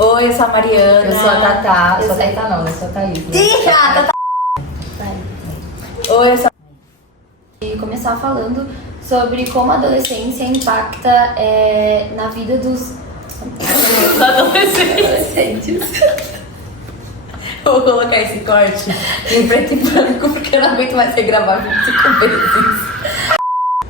Oi, eu sou a Mariana. Eu sou a Tatá. Eu Sou a sou Tatá não, eu sou a Thaís. Tatá. Oi, eu sou E começar falando sobre como a adolescência impacta na vida dos adolescentes. Eu vou colocar esse corte em preto e branco porque eu não aguento mais ser gravado 5 vezes.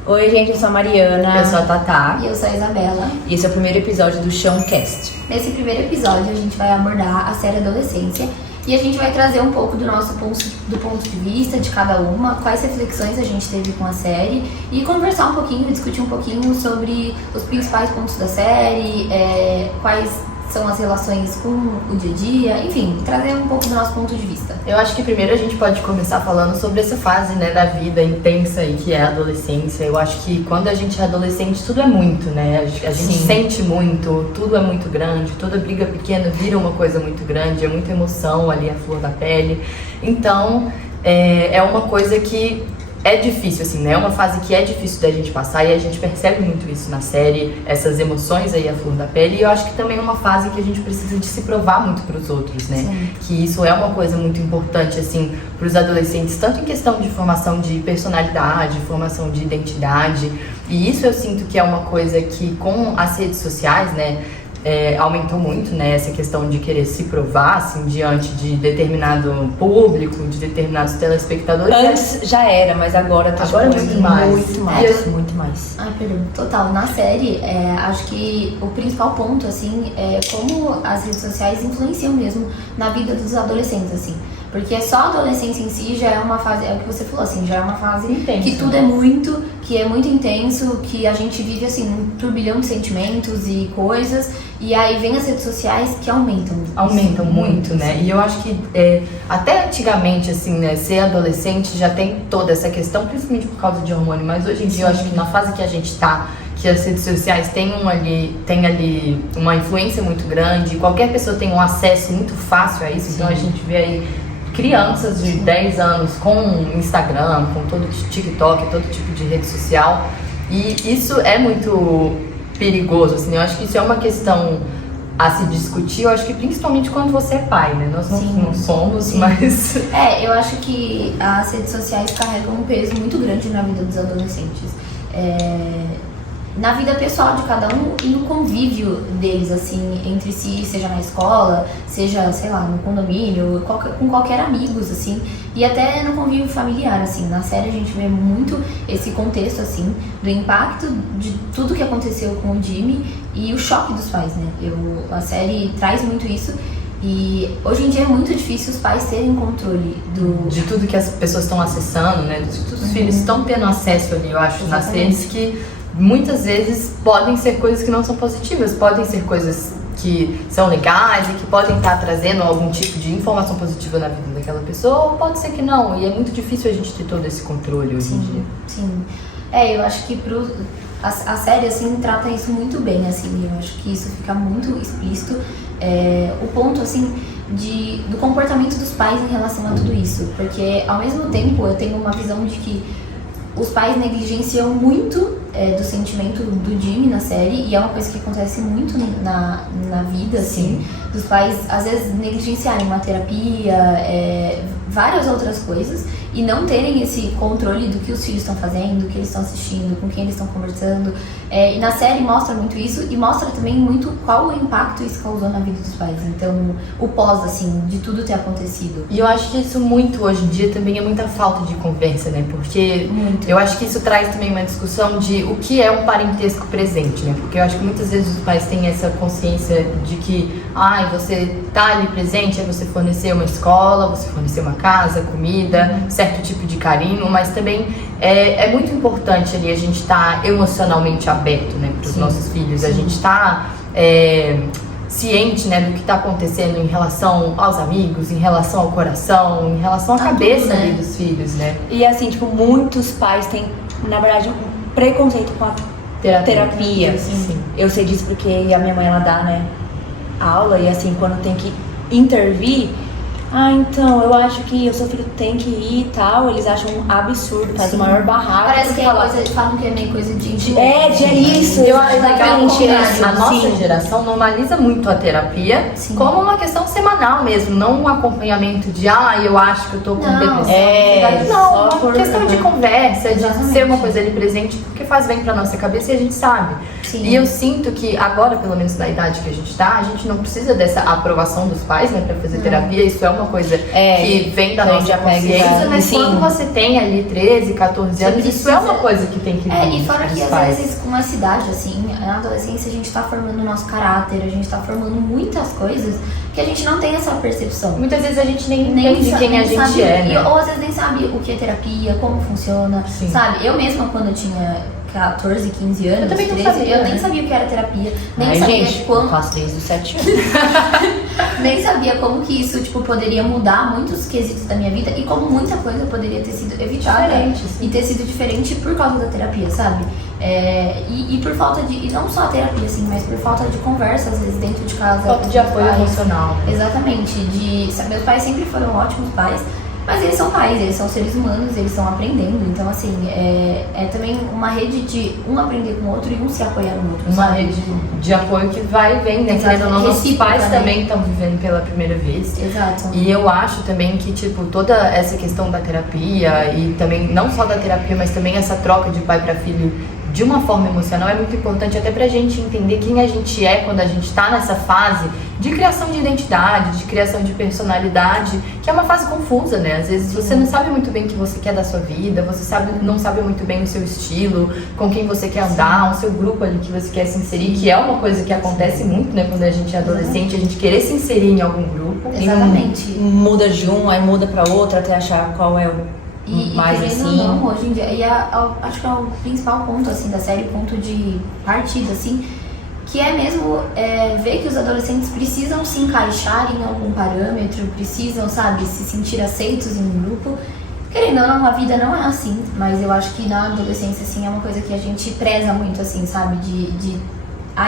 Oi, gente, eu sou a Mariana. Eu sou a Tatá. E eu sou a Isabela. E esse é o primeiro episódio do Chãocast. Nesse primeiro episódio a gente vai abordar a série Adolescência e a gente vai trazer um pouco do nosso ponto de vista de cada uma, quais reflexões a gente teve com a série e conversar um pouquinho, discutir um pouquinho sobre os principais pontos da série, quais são as relações com o dia a dia, enfim, trazer um pouco do nosso ponto de vista. Eu acho que primeiro a gente pode começar falando sobre essa fase, né, da vida intensa aí que é a adolescência. Eu acho que quando a gente é adolescente tudo é muito, né? A gente sente muito, tudo é muito grande, toda briga pequena vira uma coisa muito grande, é muita emoção ali à flor da pele. Então, é uma coisa que é difícil, assim, né? É uma fase que é difícil da gente passar e a gente percebe muito isso na série, essas emoções aí à flor da pele. E eu acho que também é uma fase que a gente precisa de se provar muito pros outros, né? Sim. Que isso é uma coisa muito importante, assim, pros adolescentes, tanto em questão de formação de personalidade, formação de identidade. E isso eu sinto que é uma coisa que com as redes sociais, né? Aumentou muito, né, essa questão de querer se provar, assim, diante de determinado público, de determinados telespectadores. Antes já era, mas agora tá Agora tipo, muito mais. muito mais. Ai, perdão. Total, na série, acho que o principal ponto, assim, é como as redes sociais influenciam mesmo na vida dos adolescentes, assim. Porque só a adolescência em si já é uma fase, é o que você falou, assim, já é uma fase Intenso, que tudo né? que é muito intenso, que a gente vive, assim, um turbilhão de sentimentos e coisas, e aí vem as redes sociais que aumentam. Aumentam isso, muito, né? E eu acho que até antigamente, assim, né, ser adolescente já tem toda essa questão, principalmente por causa de hormônio, mas hoje em dia eu acho que na fase que a gente tá, que as redes sociais têm ali uma influência muito grande, qualquer pessoa tem um acesso muito fácil a isso, então a gente vê aí crianças de 10 anos com Instagram, com todo TikTok, todo tipo de rede social, e isso é muito perigoso, assim, eu acho que isso é uma questão a se discutir, eu acho que principalmente quando você é pai, né, nós não somos, sim. mas... Eu acho que as redes sociais carregam um peso muito grande na vida dos adolescentes. Na vida pessoal de cada um e no convívio deles, assim, entre si, seja na escola, seja, sei lá, no condomínio, com qualquer amigos, assim, e até no convívio familiar, assim. Na série a gente vê muito esse contexto, assim, do impacto de tudo que aconteceu com o Jimmy e o choque dos pais, né? A série traz muito isso. E hoje em dia é muito difícil os pais terem controle de tudo que as pessoas estão acessando, né? Os filhos estão tendo acesso ali, eu acho, nas redes que muitas vezes podem ser coisas que não são positivas, podem ser coisas que são legais e que podem estar trazendo algum tipo de informação positiva na vida daquela pessoa, ou pode ser que não, e é muito difícil a gente ter todo esse controle hoje em dia. Sim. Eu acho que a série, assim, trata isso muito bem, assim, eu acho que isso fica muito explícito, o ponto, assim, do comportamento dos pais em relação a tudo isso, porque ao mesmo tempo eu tenho uma visão de que os pais negligenciam muito do sentimento do Jimmy na série, e é uma coisa que acontece muito na vida, assim, dos pais às vezes negligenciarem uma terapia, várias outras coisas, e não terem esse controle do que os filhos estão fazendo, do que eles estão assistindo, com quem eles estão conversando. E na série mostra muito isso, e mostra também muito qual o impacto isso causou na vida dos pais. Então, o pós, assim, de tudo ter acontecido. E eu acho que isso muito hoje em dia também é muita falta de conversa, né? Porque eu acho que isso traz também uma discussão de o que é um parentesco presente, né? Porque eu acho que muitas vezes os pais têm essa consciência de que você tá ali presente, é você fornecer uma escola, você fornecer uma casa, comida, certo tipo de carinho, mas também é muito importante ali a gente estar emocionalmente aberto, né, para os nossos filhos, a gente estar ciente, né, do que está acontecendo em relação aos amigos, em relação ao coração, em relação à cabeça tudo, né? ali dos filhos, né? E assim, tipo, muitos pais têm, na verdade, um preconceito com a terapia. Sim. Eu sei disso porque a minha mãe, ela dá, né, aula, e assim, quando tem que intervir, então, eu acho que o seu filho tem que ir e tal, eles acham um absurdo, faz o maior barraco. Parece que é coisa, falam que é meio coisa de é isso, eu acho legal exatamente que a nossa geração normaliza muito a terapia como uma questão semanal mesmo, não um acompanhamento de eu acho que eu tô com depressão. Não, uma questão de conversa, de ser uma coisa ali presente, porque faz bem pra nossa cabeça e a gente sabe. Sim. E eu sinto que agora, pelo menos na idade que a gente não precisa dessa aprovação dos pais, né, pra fazer terapia. Isso é uma coisa que vem da nossa consciência, mas quando você tem ali 13, 14 anos, isso é uma coisa que tem que vir. E fora que às vezes com essa idade, assim, na adolescência a gente tá formando o nosso caráter, a gente tá formando muitas coisas que a gente não tem essa percepção. Muitas vezes a gente nem entende quem a gente é, né? Ou às vezes nem sabe o que é terapia, como funciona, sabe? Eu mesma, quando eu tinha 14, 15 anos, eu também 13, não sabia, eu nem sabia o que era terapia, nem sabia eu faço desde os 7 anos. Nem sabia como que isso, tipo, poderia mudar muitos quesitos da minha vida e como muita coisa poderia ter sido evitada e ter sido diferente por causa da terapia, sabe? E por falta de, e não só a terapia, assim, mas por falta de conversa, às vezes, dentro de casa. Falta de apoio emocional. Exatamente. Meus pais sempre foram ótimos pais, mas eles são pais, eles são seres humanos, eles estão aprendendo. Então, assim, é também uma rede de um aprender com o outro e um se apoiar no outro. Uma rede de apoio que vai e vem, né? Nossos pais também estão vivendo pela primeira vez. Exato. E eu acho também que, tipo, toda essa questão da terapia e também, não só da terapia, mas também essa troca de pai para filho de uma forma emocional é muito importante até pra gente entender quem a gente é quando a gente tá nessa fase de criação de identidade, de criação de personalidade, que é uma fase confusa, né? Às vezes você não sabe muito bem o que você quer da sua vida, você não sabe muito bem o seu estilo, com quem você quer andar, o seu grupo ali que você quer se inserir, que é uma coisa que acontece muito, né? Quando a gente é adolescente, a gente querer se inserir em algum grupo. Exatamente. Muda de um, aí muda pra outro, até achar qual é o mais assim. Não, hoje em dia, acho que é o principal ponto assim da série, o ponto de partida assim, que é mesmo ver que os adolescentes precisam se encaixar em algum parâmetro, precisam, sabe, se sentir aceitos em um grupo. Querendo ou não, a vida não é assim, mas eu acho que na adolescência assim é uma coisa que a gente preza muito assim, sabe,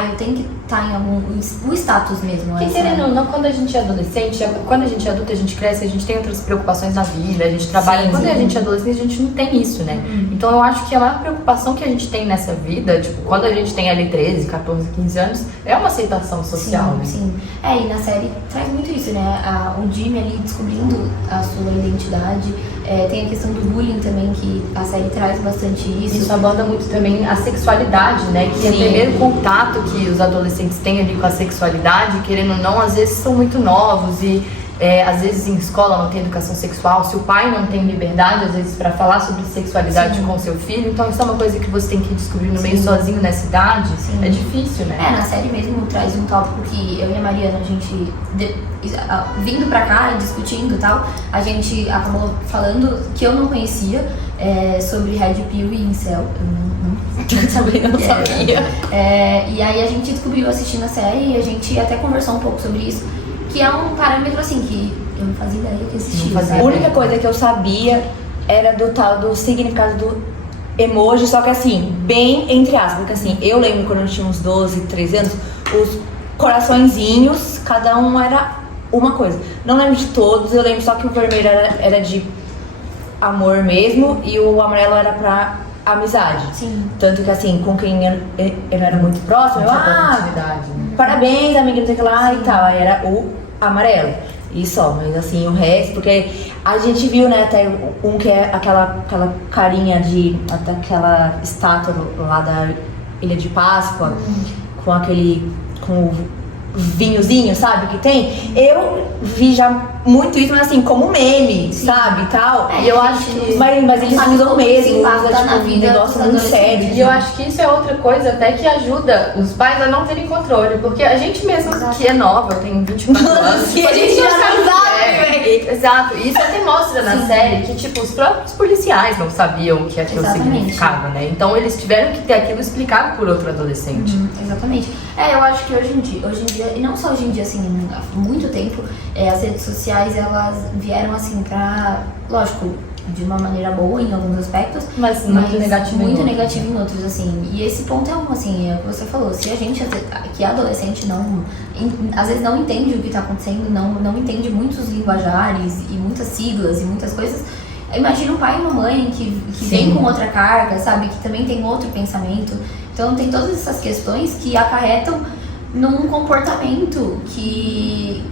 eu tenho que estar em o status mesmo. Que querendo ou não, quando a gente é adolescente, quando a gente é adulta, a gente cresce, a gente tem outras preocupações na vida, a gente trabalha. Quando a gente é adolescente, a gente não tem isso, né? Então eu acho que a maior preocupação que a gente tem nessa vida, tipo, quando a gente tem ali 13, 14, 15 anos, é uma aceitação social, né? Sim. E na série traz muito isso, né? O Jimmy ali descobrindo a sua identidade. Tem a questão do bullying também, que a série traz bastante isso. Isso aborda muito também a sexualidade, né? Que é o primeiro contato que os adolescentes têm ali com a sexualidade, querendo ou não, às vezes são muito novos e às vezes em escola não tem educação sexual, se o pai não tem liberdade, às vezes, para falar sobre sexualidade com seu filho, então isso é uma coisa que você tem que descobrir no meio sozinho nessa idade. É difícil, né? Na série mesmo traz um tópico que eu e a Mariana, a gente, vindo pra cá e discutindo e tal, a gente acabou falando que eu não conhecia sobre Red Pill e Incel. Eu não sabia. E aí a gente descobriu assistindo a série e a gente até conversou um pouco sobre isso, que é um parâmetro assim que eu não fazia ideia que existia. A única coisa que eu sabia era do tal do significado do emoji, só que assim, bem entre aspas, porque assim, eu lembro quando eu tinha uns 12, 13 anos, os coraçõezinhos, cada um era uma coisa. Não lembro de todos, eu lembro só que o vermelho era de amor mesmo e o amarelo era pra amizade. Sim. Tanto que assim, com quem eu era muito próximo, parabéns, amiga, não sei o que lá e tal. Aí era o amarelo. E só, mas assim, o resto, porque a gente viu, né, até um que é aquela carinha daquela estátua lá da Ilha de Páscoa, com o vinhozinho, sabe, que tem. Eu vi já muito isso, mas assim, como meme, sabe, e tal. E eu acho que... Mas eles usam mesmo, na vida um negócio muito sério. E eu acho que isso é outra coisa até que ajuda os pais a não terem controle, porque a gente mesmo que é nova, eu tenho 24 anos, tipo, a gente já não sabe, exato, e isso até mostra na série que, tipo, os próprios policiais não sabiam o que aquilo significava, né? Então eles tiveram que ter aquilo explicado por outro adolescente. Exatamente. Eu acho que hoje em dia, e não só hoje em dia, assim, há muito tempo, as redes sociais, elas vieram assim pra... Lógico, de uma maneira boa em alguns aspectos, Mas muito negativo em muito outros. negativo em outros, assim. E esse ponto é um, assim, é o que você falou, se a gente, que é adolescente, às vezes não entende o que tá acontecendo, não entende muitos linguajares e muitas siglas e muitas coisas, imagina um pai e uma mãe que vem com outra carga, sabe, que também tem outro pensamento. Então tem todas essas questões que acarretam num comportamento que,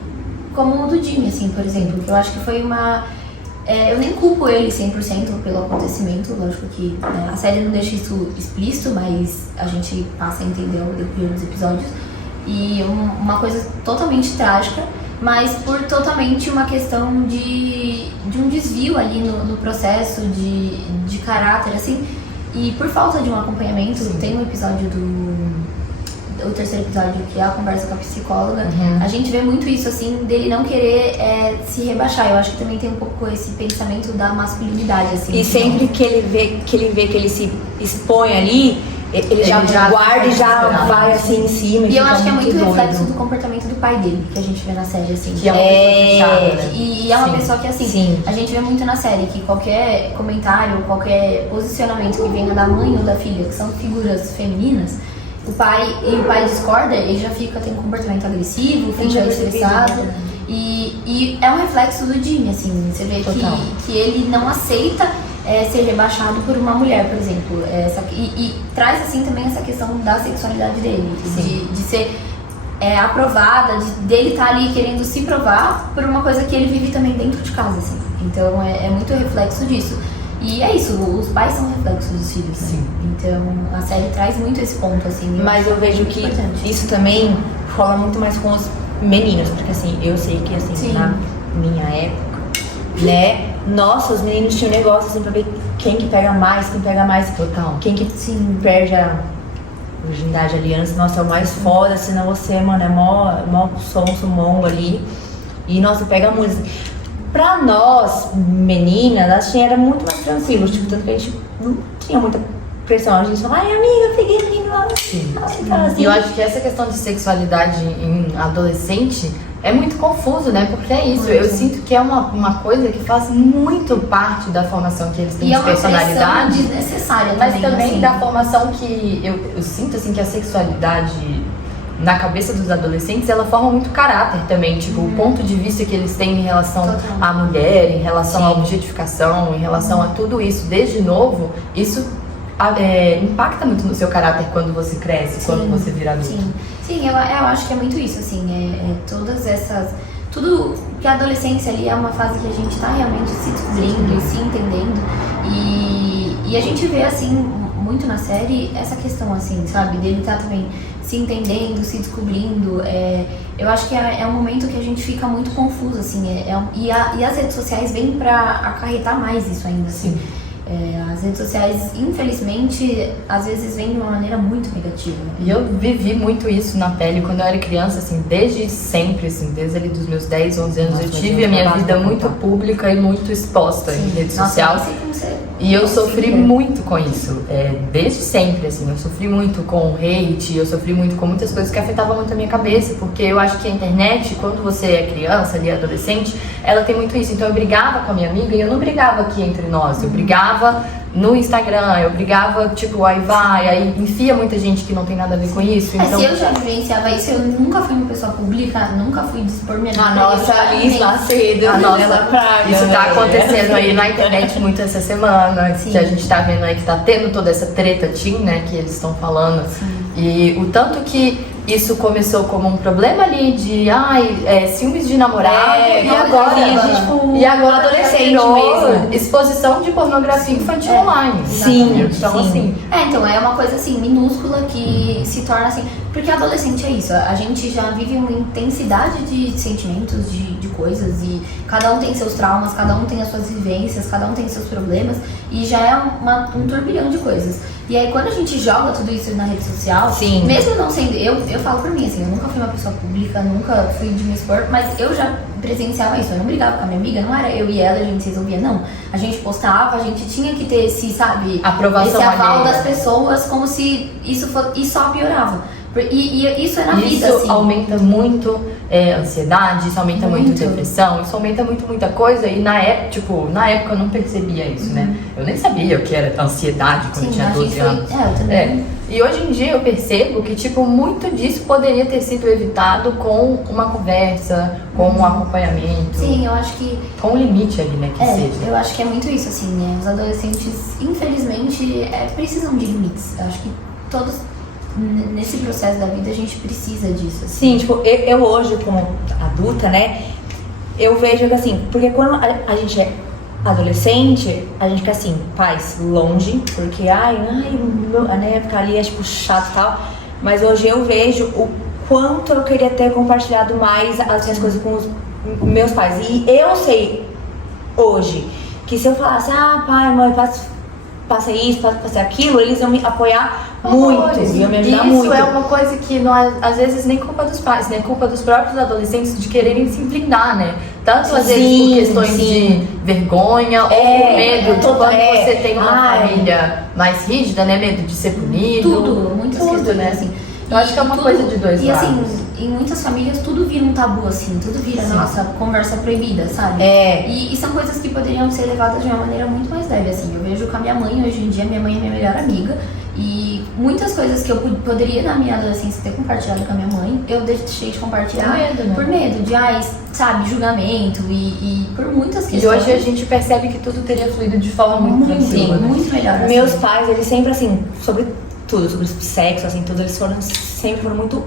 como o do Jimmy, assim, por exemplo, que eu acho que foi uma... eu nem culpo ele 100% pelo acontecimento, lógico que a série não deixa isso explícito, mas a gente passa a entender ao decorrer dos episódios. E uma coisa totalmente trágica, mas por totalmente uma questão de um desvio ali no processo de caráter, assim, e por falta de um acompanhamento. Tem um episódio o terceiro episódio, que é a conversa com a psicóloga, a gente vê muito isso, assim, dele não querer se rebaixar. Eu acho que também tem um pouco esse pensamento da masculinidade, assim. E sempre que ele vê que ele se expõe ali, ele já guarda e já vai assim em cima. E eu acho que é muito doido. reflexo do comportamento do pai dele, que a gente vê na série, assim. Que é uma pessoa fechada, né? E é uma pessoa que, assim, Sim. a gente vê muito na série que qualquer comentário, qualquer posicionamento que venha da mãe ou da filha, que são figuras femininas, o pai discorda, ele já tem um comportamento agressivo, fica estressado. E é um reflexo do Jimmy, assim. Você vê que ele não aceita ser rebaixado por uma mulher, por exemplo. E traz, assim, também essa questão da sexualidade dele, de ser aprovada, dele estar ali querendo se provar por uma coisa que ele vive também dentro de casa, assim. Então é muito reflexo disso. E é isso, os pais são reflexos dos filhos. Sim. Então a série traz muito esse ponto, assim. Mas eu vejo que isso também rola muito mais com os meninos, porque assim, eu sei que assim, na minha época, né, nossa, os meninos tinham negócio assim pra ver quem que pega mais, total. Quem que perde a virgindade, a aliança, nossa, é o mais foda, senão você, mano, é mó sonso, mongo ali. E nossa, pega música. Pra nós, meninas, assim, era muito mais tranquilo, tipo, tanto que a gente não tinha muita pressão. A gente falava, ai amiga, peguei menino lá assim. E eu acho que essa questão de sexualidade em adolescente é muito confuso, né? Porque é isso, eu sinto que é uma coisa que faz muito parte da formação que eles têm de personalidade. E é uma desnecessária mas também, também assim. da formação que eu sinto, assim, que a sexualidade na cabeça dos adolescentes, ela forma muito caráter também, tipo, o ponto de vista que eles têm em relação à mulher, em relação à objetificação, em relação a tudo isso, desde novo, isso impacta muito no seu caráter quando você cresce, quando você vira adulto. Sim, eu acho que é muito isso, assim, todas essas... Tudo que a adolescência ali é uma fase que a gente tá realmente se descobrindo e se entendendo, e a gente vê, assim, muito na série essa questão, assim, sabe, dele tá também se entendendo, se descobrindo. Eu acho que é um momento que a gente fica muito confuso, assim, e as redes sociais vêm pra acarretar mais isso ainda, assim. As redes sociais, infelizmente, às vezes vêm de uma maneira muito negativa. E eu vivi muito isso na pele quando eu era criança, assim, desde sempre, assim, desde ali dos meus 10, 11 anos, eu tive a minha vida muito pública e muito exposta em rede social. E eu sofri muito com isso, desde sempre, assim, eu sofri muito com hate, eu sofri muito com muitas coisas que afetavam muito a minha cabeça, porque eu acho que a internet, quando você é criança, ali, adolescente, ela tem muito isso. Então eu brigava com a minha amiga e eu não brigava aqui entre nós, eu brigava no Instagram, eu brigava, tipo, aí enfia muita gente que não tem nada a ver com isso. Então... Se eu já vivenciava isso, eu nunca fui uma pessoa pública, nunca fui dispor minha vida. A nossa Alice Macedo, isso tá acontecendo aí na internet muito essa semana, que a gente tá vendo aí que tá tendo toda essa treta teen, né, que eles estão falando. E o tanto que isso começou como um problema ali de ciúmes de namorado, e agora adolescente mesmo. exposição de pornografia infantil online. Então, assim. Então é uma coisa assim, minúscula, que se torna assim. Porque adolescente é isso, a gente já vive uma intensidade de sentimentos, de coisas, e cada um tem seus traumas, cada um tem as suas vivências, cada um tem seus problemas, e já é um turbilhão de coisas. E aí quando a gente joga tudo isso na rede social, mesmo não sendo, eu falo por mim, assim, eu nunca fui uma pessoa pública, nunca fui de me expor, mas eu já presenciava isso, eu não brigava com a minha amiga, não era eu e ela, a gente se resolvia, não. A gente postava, a gente tinha que ter esse, sabe, aprovação esse aval alheia das pessoas, como se isso só piorava. E isso é na vida, isso assim. aumenta muito ansiedade, isso aumenta muito depressão, isso aumenta muita coisa. E na época eu não percebia isso, né? Eu nem sabia o que era ansiedade quando eu tinha 12 anos. Eu também. E hoje em dia eu percebo que, tipo, muito disso poderia ter sido evitado com uma conversa, com um acompanhamento. Sim, eu acho que... Com um limite ali, né, que seja. Eu acho que é muito isso, assim, né? Os adolescentes, infelizmente, precisam de limites. Eu acho que todos, nesse processo da vida, a gente precisa disso. Assim. Sim, tipo, eu hoje, como adulta, né, eu vejo que, assim, porque quando a gente é adolescente, a gente fica assim, paz, longe, porque, né, ficar ali é, tipo, chato e tal. Mas hoje eu vejo o quanto eu queria ter compartilhado mais as minhas coisas com os meus pais. E eu sei hoje que se eu falasse, pai, mãe, passa isso, passa aquilo, eles iam me apoiar muito, iam me ajudar muito. Isso é uma coisa que não é, às vezes, nem culpa dos pais, né? Culpa dos próprios adolescentes de quererem se blindar, né? Tanto às vezes por questões de vergonha ou medo de quando você tem uma família mais rígida, né? Medo de ser punido. Muitas questões, né? assim. Eu acho que é uma coisa de dois lados. E assim, em muitas famílias tudo vira um tabu, assim, tudo vira, nossa, conversa proibida, sabe? E são coisas que poderiam ser levadas de uma maneira muito mais leve, assim. Eu vejo com a minha mãe hoje em dia, minha mãe é minha melhor amiga. E muitas coisas que eu poderia na minha adolescência ter compartilhado com a minha mãe, eu deixei de compartilhar por medo de, sabe, julgamento e por muitas questões. E hoje a gente percebe que tudo teria fluído de forma muito tranquila. Muito melhor. Assim. Meus pais, eles sempre, assim, sobre tudo, sobre sexo, assim, tudo, eles sempre foram muito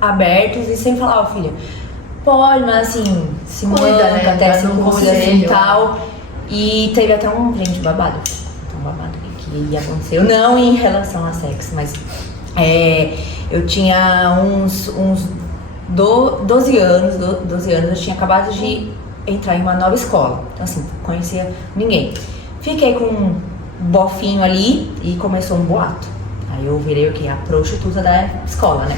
abertos e sempre falavam, filha, pode, mas assim, se cuida, manca, né? até se cuida, assim, e tal. tal. E teve até babado que ia acontecer, não em relação a sexo, mas eu tinha uns 12 anos, eu tinha acabado de entrar em uma nova escola, então assim, não conhecia ninguém. Fiquei com um bofinho ali e começou um boato. Aí eu virei a prostituta da escola, né?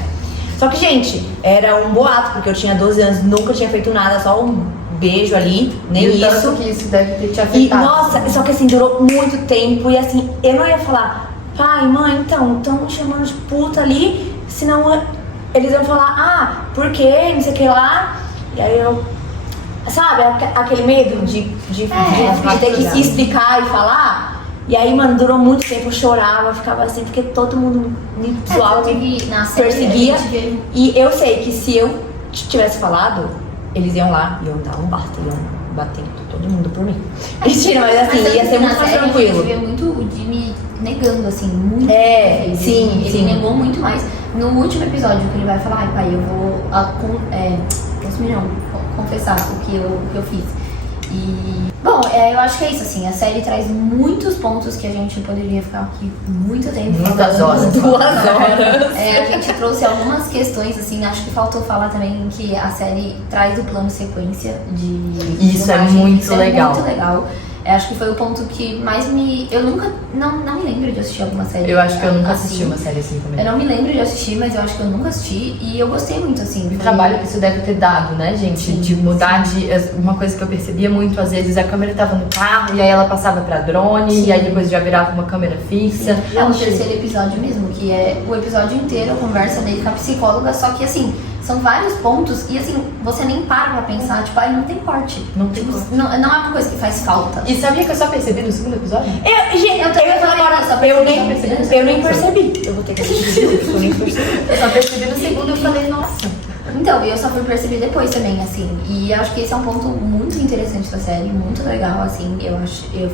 Só que, gente, era um boato, porque eu tinha 12 anos, nunca tinha feito nada, só um beijo ali, nem e isso. Tanto que isso deve ter te afetado. E, nossa, só que assim, durou muito tempo e assim, eu não ia falar, pai, mãe, então, estão me chamando de puta ali, senão eles iam falar, por quê, não sei o que lá. E aí eu, sabe, aquele medo de ter que explicar e falar. E aí, mano, durou muito tempo, eu chorava, ficava assim, porque todo mundo me zoava, me perseguia. E eu sei que se eu tivesse falado, eles iam lá, iam dar um basta, iam bater todo mundo por mim. Mentira, mas assim, ia ser muito mais tranquilo. A gente vê muito o Jimmy negando, assim, muito. Sim. Ele negou muito mais. No último episódio, que ele vai falar, pai, eu vou confessar o que eu fiz. E, bom, eu acho que é isso, assim, a série traz muitos pontos que a gente poderia ficar aqui muito tempo. Muitas horas. 2 horas. A gente trouxe algumas questões, assim, acho que faltou falar também que a série traz o plano sequência de... Isso é muito legal. Muito legal. Acho que foi o ponto que mais me... Eu nunca... Não me lembro de assistir alguma série. Eu acho que eu nunca assisti uma série assim também. Eu não me lembro de assistir, mas eu acho que eu nunca assisti. E eu gostei muito, assim. O trabalho que isso deve ter dado, né, gente? Sim, de mudar de... Uma coisa que eu percebia muito, às vezes, a câmera tava no carro e aí ela passava pra drone. E aí depois já virava uma câmera fixa. É o terceiro episódio mesmo, que é o episódio inteiro, a conversa dele com a psicóloga. Só que, assim... São vários pontos e assim, você nem para pra pensar, tipo, não tem corte. Não tem corte. Não é uma coisa que faz falta. E sabia que eu só percebi no segundo episódio? Eu nem percebi. Eu vou ter que assistir, eu nem percebi. Eu só percebi no segundo e eu falei, nossa. Então, eu só fui perceber depois também, assim. E acho que esse é um ponto muito interessante da série, muito legal, assim.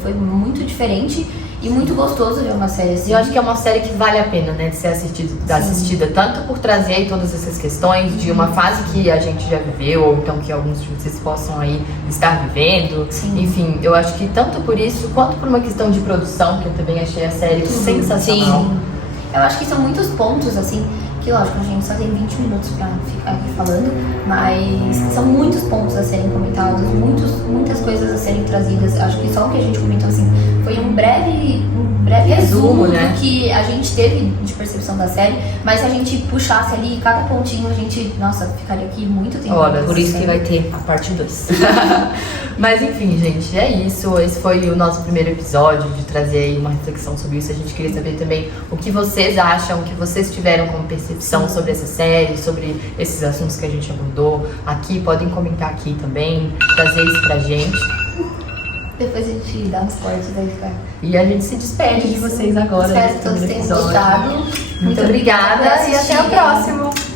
Foi muito diferente e muito gostoso ver uma série assim. E eu acho que é uma série que vale a pena, né, de ser assistida, tanto por trazer aí todas essas questões de uma fase que a gente já viveu, ou então que alguns de vocês possam aí estar vivendo. Sim. Enfim, eu acho que tanto por isso, quanto por uma questão de produção, que eu também achei a série sensacional. Sim. Eu acho que são muitos pontos, assim, que lógico, a gente só tem 20 minutos pra ficar aqui falando, mas são muitos pontos a serem comentados, muitas coisas a serem trazidas. Acho que só o que a gente comentou, assim, foi um breve resumo, né, do que a gente teve de percepção da série, mas se a gente puxasse ali cada pontinho, a gente, nossa, ficaria aqui muito tempo. Por isso que vai ter a parte 2. Mas enfim, gente, é isso. Esse foi o nosso primeiro episódio de trazer aí uma reflexão sobre isso. A gente queria saber também o que vocês acham, o que vocês tiveram como percepção percepção sobre essa série, sobre esses assuntos que a gente abordou aqui. Podem comentar aqui também, trazer isso pra gente. Depois a gente dá uns cortes aí, ficar. E a gente se despede de vocês agora. Espero que todos tenham gostado. Muito obrigada e até o próximo.